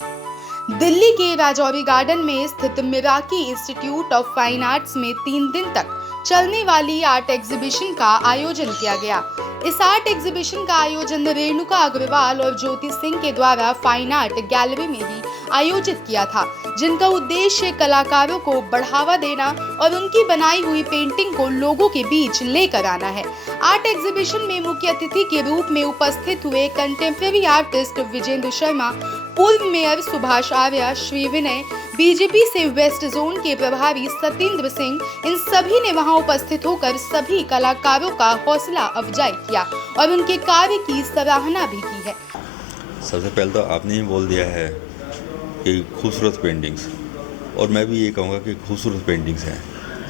दिल्ली के राजौरी गार्डन में स्थित मिराकी इंस्टीट्यूट ऑफ फाइन आर्ट्स में 3 दिन तक चलने वाली आर्ट एग्जीबिशन का आयोजन किया गया। इस आर्ट एग्जीबिशन का आयोजन रेणुका अग्रवाल और ज्योति सिंह के द्वारा फाइन आर्ट गैलरी में ही आयोजित किया था, जिनका उद्देश्य कलाकारों को बढ़ावा देना और उनकी बनाई हुई पेंटिंग को लोगों के बीच लेकर आना है। आर्ट एग्जीबिशन में मुख्य अतिथि के रूप में उपस्थित हुए कंटेम्प्रेरी आर्टिस्ट विजेंद्र शर्मा, पूर्व मेयर सुभाष आर्य, श्री विनय, बीजेपी से वेस्ट जोन के प्रभारी सत्येंद्र सिंह, इन सभी ने वहां उपस्थित होकर सभी कलाकारों का हौसला अफजाई किया और उनके कार्य की सराहना भी की है। सबसे पहले तो आपने ही बोल दिया है कि खूबसूरत पेंटिंग्स, और मैं भी ये कहूँगा कि खूबसूरत पेंटिंग्स हैं,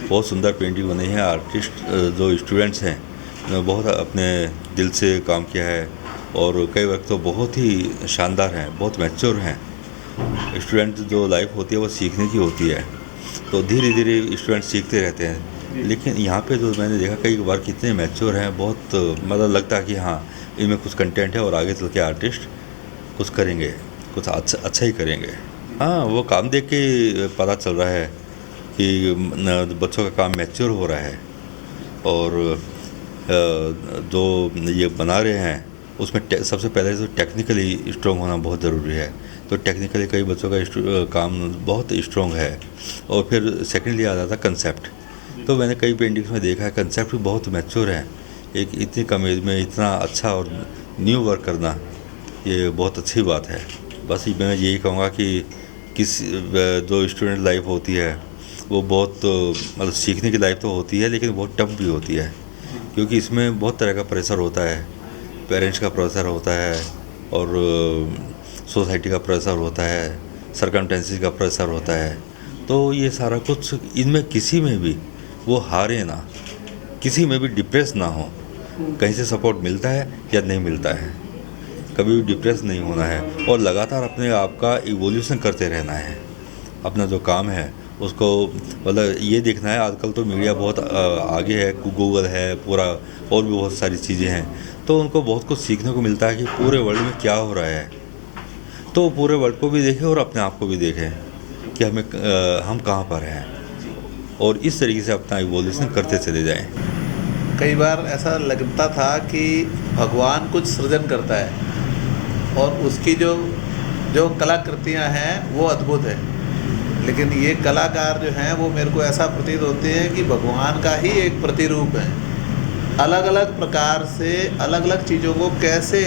बहुत सुंदर पेंटिंग बनी है। आर्टिस्ट जो स्टूडेंट्स हैं उन्होंने बहुत अपने दिल से काम किया है और कई वक्त तो बहुत ही शानदार हैं, बहुत मैच्योर हैं। स्टूडेंट जो लाइफ होती है वो सीखने की होती है, तो धीरे धीरे स्टूडेंट सीखते रहते हैं। लेकिन यहाँ पे जो मैंने देखा कई बार कितने मैच्योर हैं, बहुत मतलब लगता है कि हाँ इनमें कुछ कंटेंट है और आगे चल के आर्टिस्ट कुछ करेंगे, कुछ अच्छा ही करेंगे। हाँ, वो काम देख के पता चल रहा है कि बच्चों का काम मैच्योर हो रहा है और जो ये बना रहे हैं उसमें सबसे पहले तो टेक्निकली स्ट्रॉन्ग होना बहुत ज़रूरी है। तो टेक्निकली कई बच्चों का काम बहुत स्ट्रॉन्ग है। और फिर सेकेंडली आ जाता कंसेप्ट। तो मैंने कई पेंटिंग्स में देखा है कंसेप्ट भी बहुत मैच्योर है। एक इतनी कम एज में इतना अच्छा और न्यू वर्क करना ये बहुत अच्छी बात है। बस मैं यही कहूँगा कि जो स्टूडेंट लाइफ होती है वो बहुत मतलब सीखने की लाइफ तो होती है, लेकिन बहुत टफ भी होती है, क्योंकि इसमें बहुत तरह का प्रेशर होता है। पेरेंट्स का प्रेशर होता है और सोसाइटी का प्रेशर होता है, सर्कमस्टेंसेस का प्रेशर होता है। तो ये सारा कुछ इनमें किसी में भी वो हारे ना, किसी में भी डिप्रेस ना हो। कहीं से सपोर्ट मिलता है या नहीं मिलता है, कभी भी डिप्रेस नहीं होना है और लगातार अपने आप का इवोल्यूशन करते रहना है। अपना जो काम है उसको मतलब ये देखना है। आजकल तो मीडिया बहुत आगे है, गूगल है पूरा, और भी बहुत सारी चीज़ें हैं, तो उनको बहुत कुछ सीखने को मिलता है कि पूरे वर्ल्ड में क्या हो रहा है। तो पूरे वर्ल्ड को भी देखें और अपने आप को भी देखें कि हम कहाँ पर हैं, और इस तरीके से अपना इवोल्यूशन करते चले जाएं। कई बार ऐसा लगता था कि भगवान कुछ सृजन करता है और उसकी जो कलाकृतियाँ हैं वो अद्भुत है, लेकिन ये कलाकार जो हैं वो मेरे को ऐसा प्रतीत होते हैं कि भगवान का ही एक प्रतिरूप है। अलग अलग प्रकार से अलग अलग चीज़ों को कैसे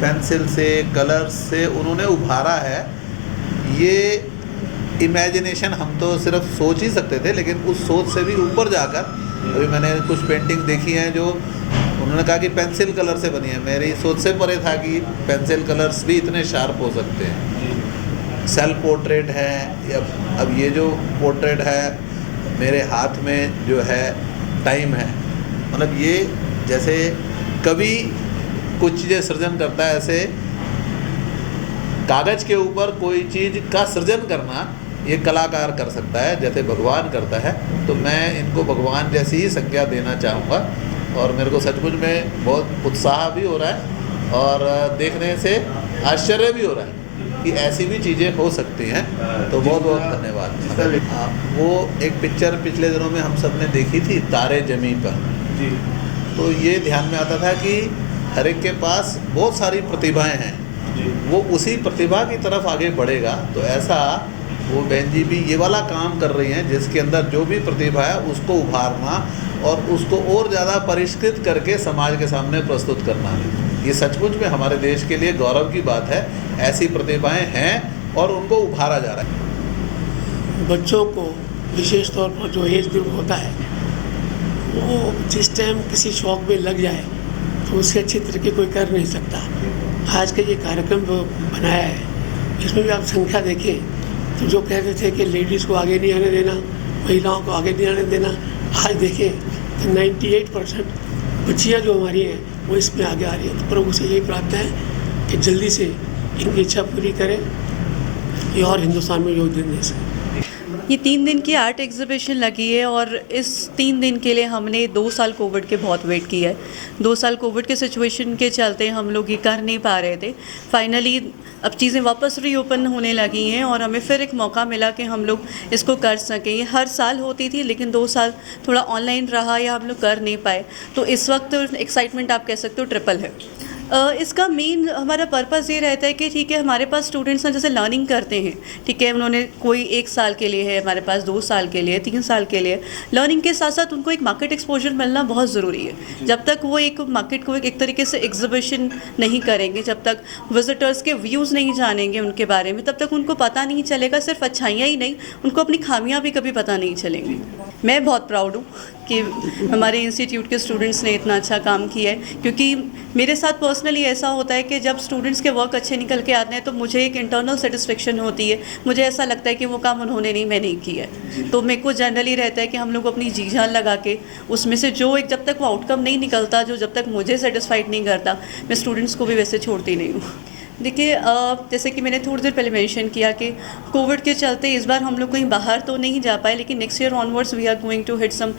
पेंसिल से, कलर्स से उन्होंने उभारा है, ये इमेजिनेशन हम तो सिर्फ सोच ही सकते थे, लेकिन उस सोच से भी ऊपर जाकर अभी मैंने कुछ पेंटिंग देखी हैं जो उन्होंने कहा कि पेंसिल कलर से बनी है। मेरी सोच से परे था कि पेंसिल कलर्स भी इतने शार्प हो सकते हैं। सेल्फ पोर्ट्रेट है, या अब ये जो पोर्ट्रेट है मेरे हाथ में जो है टाइम है, मतलब ये जैसे कभी कुछ चीज़ें सृजन करता है, ऐसे कागज़ के ऊपर कोई चीज़ का सृजन करना ये कलाकार कर सकता है जैसे भगवान करता है। तो मैं इनको भगवान जैसी ही संज्ञा देना चाहूँगा और मेरे को सचमुच में बहुत उत्साह भी हो रहा है और देखने से आश्चर्य भी हो रहा है कि ऐसी भी चीज़ें हो सकती हैं। तो बहुत बहुत धन्यवाद। वो एक पिक्चर पिछले दिनों में हम सब ने देखी थी, तारे ज़मीं पर जी। तो ये ध्यान में आता था कि हर एक के पास बहुत सारी प्रतिभाएं हैं जी। वो उसी प्रतिभा की तरफ आगे बढ़ेगा। तो ऐसा वो बहन जी भी ये वाला काम कर रही हैं, जिसके अंदर जो भी प्रतिभा है उसको उभारना और उसको और ज़्यादा परिष्कृत करके समाज के सामने प्रस्तुत करना। ये सचमुच में हमारे देश के लिए गौरव की बात है। ऐसी प्रतिभाएं हैं और उनको उभारा जा रहा है। बच्चों को विशेष तौर पर जो एज ग्रुप होता है वो जिस टाइम किसी शौक़ में लग जाए तो उसके अच्छी तरीके कोई कर नहीं सकता। आज का ये कार्यक्रम जो बनाया है इसमें भी आप संख्या देखें तो जो कहते थे कि लेडीज़ को आगे नहीं आने देना, महिलाओं को आगे नहीं आने देना, आज देखें तो 98% बच्चियाँ जो हमारी हैं वो इसमें आगे आ रही है। तो प्रभु से यही प्रार्थना है कि जल्दी से इनकी इच्छा पूरी करें और हिंदुस्तान में योगदान दे सकें। ये 3 दिन की आर्ट एग्जीबिशन लगी है और इस 3 दिन के लिए हमने 2 साल कोविड के बहुत वेट किया है। 2 साल कोविड के सिचुएशन के चलते हम लोग ये कर नहीं पा रहे थे। फाइनली अब चीज़ें वापस रीओपन होने लगी हैं और हमें फिर एक मौका मिला कि हम लोग इसको कर सकें। ये हर साल होती थी लेकिन 2 साल थोड़ा ऑनलाइन रहा या हम लोग कर नहीं पाए, तो इस वक्त एक्साइटमेंट आप कह सकते हो ट्रिपल है। इसका मेन हमारा पर्पस ये रहता है कि ठीक है, हमारे पास स्टूडेंट्स हैं जैसे लर्निंग करते हैं, ठीक है, उन्होंने कोई 1 साल के लिए है, हमारे पास 2 साल के लिए, 3 साल के लिए लर्निंग के साथ साथ उनको एक मार्केट एक्सपोजर मिलना बहुत ज़रूरी है। जब तक वो एक मार्केट को एक तरीके से एग्जीबिशन नहीं करेंगे, जब तक विजिटर्स के व्यूज़ नहीं जानेंगे उनके बारे में, तब तक उनको पता नहीं चलेगा। सिर्फ अच्छाइयाँ ही नहीं, उनको अपनी खामियाँ भी कभी पता नहीं चलेंगी। मैं बहुत प्राउड हूँ कि हमारे इंस्टीट्यूट के स्टूडेंट्स ने इतना अच्छा काम किया है, क्योंकि मेरे साथ पर्सनली ऐसा होता है कि जब स्टूडेंट्स के वर्क अच्छे निकल के आते हैं तो मुझे एक इंटरनल सेटिस्फेक्शन होती है। मुझे ऐसा लगता है कि वो काम उन्होंने नहीं, मैंने ही किया है। तो मेरे को जनरली रहता है कि हम लोग अपनी जी जान लगा के उसमें से जो एक, जब तक वो आउटकम नहीं निकलता, जो जब तक मुझे सेटिस्फाइड नहीं करता, मैं स्टूडेंट्स को भी वैसे छोड़ती नहीं हूँ। देखिए, जैसे कि मैंने थोड़ी देर पहले मेंशन किया कि कोविड के चलते इस बार हम लोग कहीं बाहर तो नहीं जा पाए, लेकिन next year onwards we are going to hit some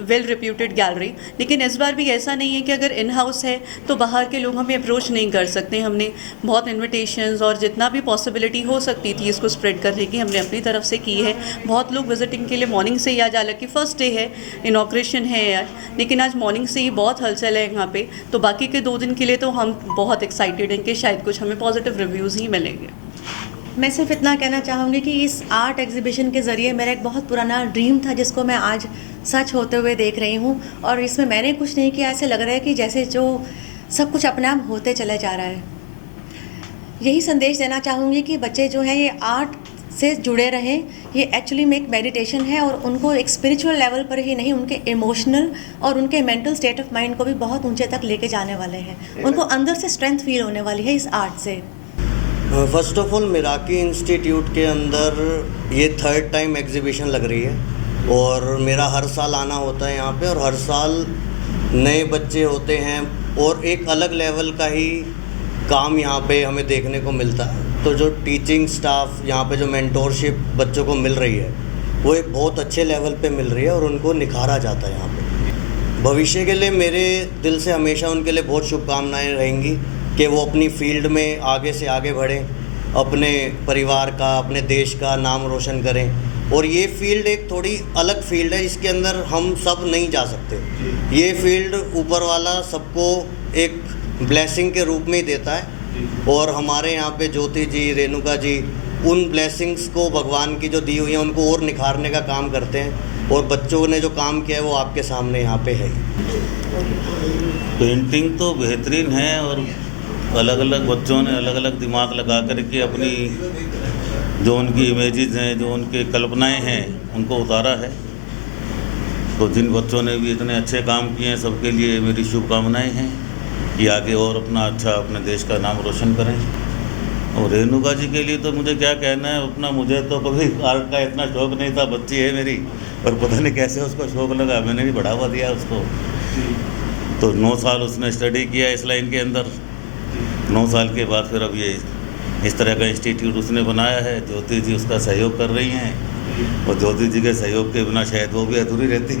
well reputed gallery. लेकिन इस बार भी ऐसा नहीं है कि अगर इन हाउस है तो बाहर के लोग हमें अप्रोच नहीं कर सकते। हमने बहुत इन्विटेशंस और जितना भी पॉसिबिलिटी हो सकती थी इसको स्प्रेड करने की, हमने अपनी तरफ से की है। बहुत लोग विजिटिंग के लिए मॉर्निंग से ही आज, हालांकि फर्स्ट डे है, इनॉग्रेशन है आज, लेकिन आज मॉर्निंग से ही बहुत हलचल है यहाँ पे। तो बाकी के 2 दिन के लिए तो हम बहुत एक्साइटेड हैं कि शायद कुछ हमें पॉजिटिव रिव्यूज़ ही मिलेंगे। मैं सिर्फ इतना कहना चाहूँगी कि इस आर्ट एग्जीबिशन के ज़रिए मेरा एक बहुत पुराना ड्रीम था जिसको मैं आज सच होते हुए देख रही हूँ। और इसमें मैंने कुछ नहीं किया, ऐसे लग रहा है कि जैसे जो सब कुछ अपने आप होते चले जा रहा है। यही संदेश देना चाहूँगी कि बच्चे जो हैं ये आर्ट से जुड़े रहें। ये एक्चुअली में एक मेडिटेशन है और उनको एक स्पिरिचुअल लेवल पर ही नहीं, उनके इमोशनल और उनके मेंटल स्टेट ऑफ माइंड को भी बहुत ऊंचे तक लेके जाने वाले हैं। उनको अंदर से स्ट्रेंथ फील होने वाली है इस आर्ट से। फर्स्ट ऑफ ऑल, मिराकी इंस्टीट्यूट के अंदर ये 3rd टाइम एग्जीबिशन लग रही है और मेरा हर साल आना होता है यहाँ पे, और हर साल नए बच्चे होते हैं और एक अलग लेवल का ही काम यहाँ पे हमें देखने को मिलता है। तो जो टीचिंग स्टाफ यहाँ पे जो मेंटोरशिप बच्चों को मिल रही है वो एक बहुत अच्छे लेवल पे मिल रही है और उनको निखारा जाता है यहाँ पे। भविष्य के लिए मेरे दिल से हमेशा उनके लिए बहुत शुभकामनाएं रहेंगी कि वो अपनी फील्ड में आगे से आगे बढ़ें, अपने परिवार का, अपने देश का नाम रोशन करें। और ये फील्ड एक थोड़ी अलग फील्ड है जिसके अंदर हम सब नहीं जा सकते। ये फील्ड ऊपर वाला सबको एक ब्लेसिंग के रूप में ही देता है और हमारे यहाँ पे ज्योति जी, रेणुका जी उन ब्लेसिंग्स को भगवान की जो दी हुई है उनको और निखारने का काम करते हैं और बच्चों ने जो काम किया है वो आपके सामने यहाँ पे है। पेंटिंग तो बेहतरीन है और अलग अलग बच्चों ने अलग अलग दिमाग लगा कर के अपनी जो उनकी इमेजेस हैं, जो उनकी कल्पनाएं हैं, उनको उतारा है। तो जिन बच्चों ने भी इतने अच्छे काम किए हैं सबके लिए मेरी शुभकामनाएं हैं कि आगे और अपना अच्छा अपने देश का नाम रोशन करें। और रेणुका जी के लिए तो मुझे क्या कहना है, अपना मुझे तो कभी आर्ट का इतना शौक़ नहीं था, बच्ची है मेरी और पता नहीं कैसे उसको शौक़ लगा, मैंने भी बढ़ावा दिया उसको। तो 9 साल उसने स्टडी किया इस लाइन के अंदर। 9 साल के बाद फिर अब ये इस तरह का इंस्टीट्यूट उसने बनाया है। ज्योति जी उसका सहयोग कर रही हैं और ज्योति जी के सहयोग के बिना शायद वो भी अधूरी रहती।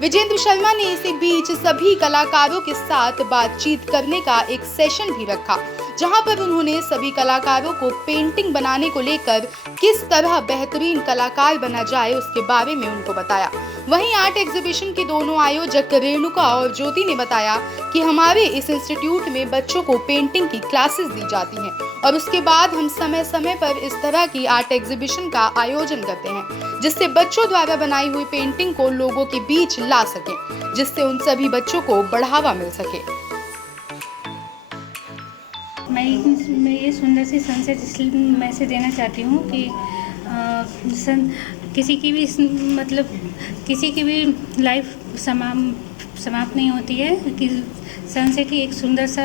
विजेंद्र शर्मा ने इसी बीच सभी कलाकारों के साथ बातचीत करने का एक सेशन भी रखा, जहां पर उन्होंने सभी कलाकारों को पेंटिंग बनाने को लेकर किस तरह बेहतरीन कलाकार बना जाए उसके बारे में उनको बताया। वहीं आर्ट एग्जीबिशन की दोनों आयोजक रेणुका और ज्योति ने बताया कि हमारे इस इंस्टीट्यूट में बच्चों को पेंटिंग की क्लासेस दी जाती हैं और उसके बाद हम समय समय पर इस तरह की आर्ट एग्जीबिशन का आयोजन करते हैं, जिससे बच्चों द्वारा बनाई हुई पेंटिंग को लोगों के बीच ला सके, जिससे उन सभी बच्चों को बढ़ावा मिल सके। मैं ये सुंदर सी सनसेट इसलिए मैं से देना चाहती हूँ कि किसी की भी लाइफ समाप्त नहीं होती है कि सनसेट ही एक सुंदर सा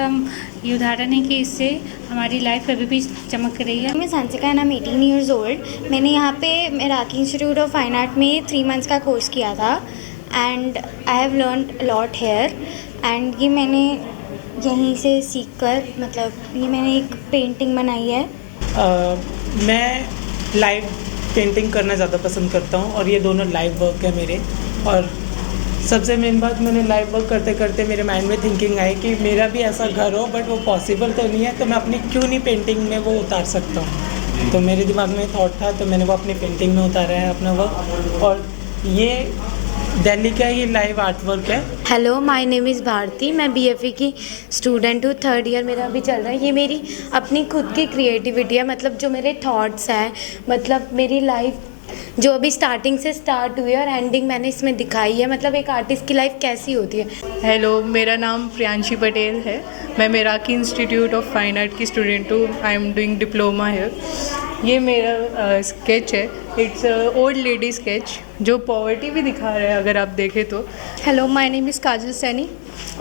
ये उदाहरण है कि इससे हमारी लाइफ अभी भी चमक रही है। मैं Sansika and I am 18 years old। मैंने यहाँ पे Miraki institute of fine art में 3 months का कोर्स किया था and I have learned lot here. And ये मैंने यहीं से सीखकर ये मैंने एक पेंटिंग बनाई है। मैं लाइव पेंटिंग करना ज़्यादा पसंद करता हूँ और ये दोनों लाइव वर्क है मेरे। और सबसे मेन बात, मैंने लाइव वर्क करते करते मेरे माइंड में थिंकिंग आई कि मेरा भी ऐसा घर हो, बट वो पॉसिबल तो नहीं है, तो मैं अपनी क्यों नहीं पेंटिंग में वो उतार सकता हूँ। तो मेरे दिमाग में थॉट था, तो मैंने वो अपनी पेंटिंग में उतारा है अपना वर्क। और ये दिल्ली का ही लाइव आर्ट वर्क है। Hello, my name is Bharti. मैं बीएफए की स्टूडेंट हूँ, 3rd ईयर मेरा अभी चल रहा है। ये मेरी अपनी खुद की क्रिएटिविटी है, मतलब जो मेरे थॉट्स हैं, मतलब मेरी लाइफ जो अभी स्टार्टिंग से स्टार्ट हुई है और एंडिंग मैंने इसमें दिखाई है, मतलब एक आर्टिस्ट की लाइफ कैसी होती है। हेलो, मेरा नाम प्रियांशी पटेल है। मैं Meraki institute of fine art की स्टूडेंट हूँ। I am doing diploma here. ये मेरा स्केच है, इट्स ओल्ड लेडी स्केच जो पॉवर्टी भी दिखा रहा है अगर आप देखें तो। हेलो, माय नेम इज़ काजल सैनी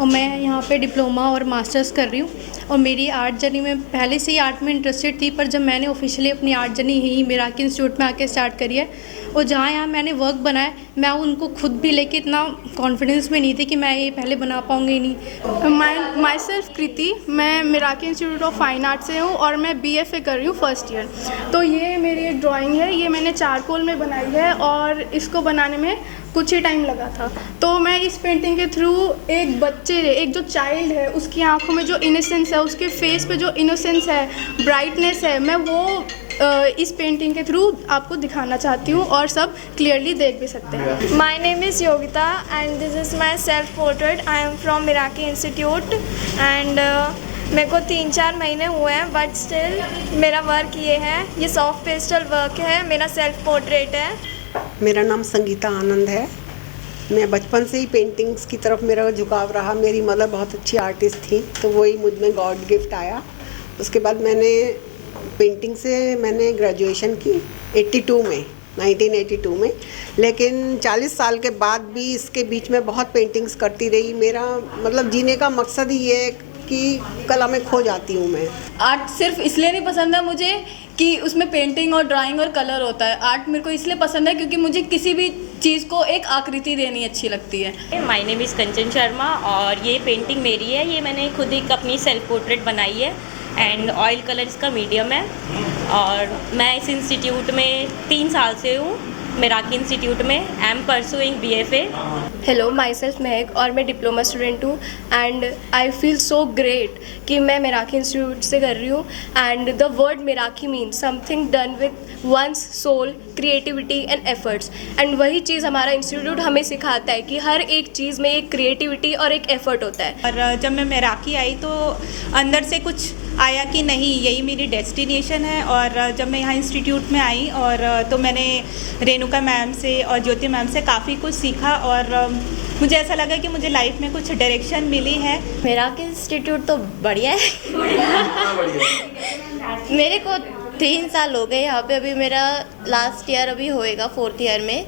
और मैं यहाँ पे डिप्लोमा और मास्टर्स कर रही हूँ। और मेरी आर्ट जर्नी में पहले से ही आर्ट में इंटरेस्टेड थी, पर जब मैंने ऑफिशियली अपनी आर्ट जर्नी यही मेराकी इंस्टीट्यूट में आके स्टार्ट करी है, और जहाँ यहाँ मैंने वर्क बनाया, मैं उनको खुद भी लेके इतना कॉन्फिडेंस में नहीं थी कि मैं ये पहले बना पाऊँगी नहीं। माई सेल्फ कृति, मैं Meraki institute of fine art से हूँ और मैं बीएफए कर रही हूँ 1st ईयर। तो ये मेरी एक ड्राइंग है, ये मैंने चारकोल में बनाई है और इसको बनाने में कुछ ही टाइम लगा था। तो मैं इस पेंटिंग के थ्रू एक बच्चे, एक जो चाइल्ड है, उसकी आंखों में जो इनोसेंस है, उसके फेस पे जो इनोसेंस है, ब्राइटनेस है, मैं वो इस पेंटिंग के थ्रू आपको दिखाना चाहती हूँ और सब क्लियरली देख भी सकते हैं। My name is Yogita and this is my self portrait. I am from Meraki institute and मेरे को 3-4 महीने हुए हैं, बट स्टिल मेरा वर्क ये है, ये सॉफ्ट पेस्टल वर्क है, मेरा सेल्फ पोर्ट्रेट है। मेरा नाम संगीता आनंद है। मैं बचपन से ही पेंटिंग्स की तरफ मेरा झुकाव रहा। मेरी मदर बहुत अच्छी आर्टिस्ट थी, तो वही मुझ में गॉड गिफ्ट आया। उसके बाद मैंने पेंटिंग से मैंने ग्रेजुएशन की 1982 में, लेकिन 40 साल के बाद भी इसके बीच में बहुत पेंटिंग्स करती रही। मेरा मतलब जीने का मकसद ही ये है कि कला में खो जाती हूँ मैं। आर्ट सिर्फ इसलिए नहीं पसंद है मुझे कि उसमें पेंटिंग और ड्राइंग और कलर होता है। आर्ट मेरे को इसलिए पसंद है क्योंकि मुझे किसी भी चीज़ को एक आकृति देनी अच्छी लगती है। माय नेम इज़ कंचन शर्मा और ये पेंटिंग मेरी है। ये मैंने खुद एक अपनी सेल्फ पोर्ट्रेट बनाई है एंड ऑयल कलर इसका मीडियम है। और मैं इस इंस्टीट्यूट में 3 साल से हूँ, मेराकी इंस्टीट्यूट में। I am pursuing BFA. Hello, myself Mahak और मैं डिप्लोमा स्टूडेंट हूँ and I feel so great कि मैं मेराकी इंस्टीट्यूट से कर रही हूँ। And the word Meraki means something done with one's soul, creativity and efforts. And वही चीज़ हमारा इंस्टीट्यूट हमें सिखाता है कि हर एक चीज़ में एक क्रिएटिविटी और एक एफर्ट होता है। और जब मैं मेराकी आई तो अंदर से कुछ आया कि नहीं यही मेरी डेस्टिनेशन है। और जब मैं यहाँ इंस्टीट्यूट में आई और तो मैंने रेणुका मैम से और ज्योति मैम से काफ़ी कुछ सीखा और मुझे ऐसा लगा कि मुझे लाइफ में कुछ डायरेक्शन मिली है। मेराकी इंस्टीट्यूट तो बढ़िया है। मेरे को 3 साल हो गए यहाँ पे, अभी मेरा लास्ट ईयर अभी होएगा 4th ईयर में।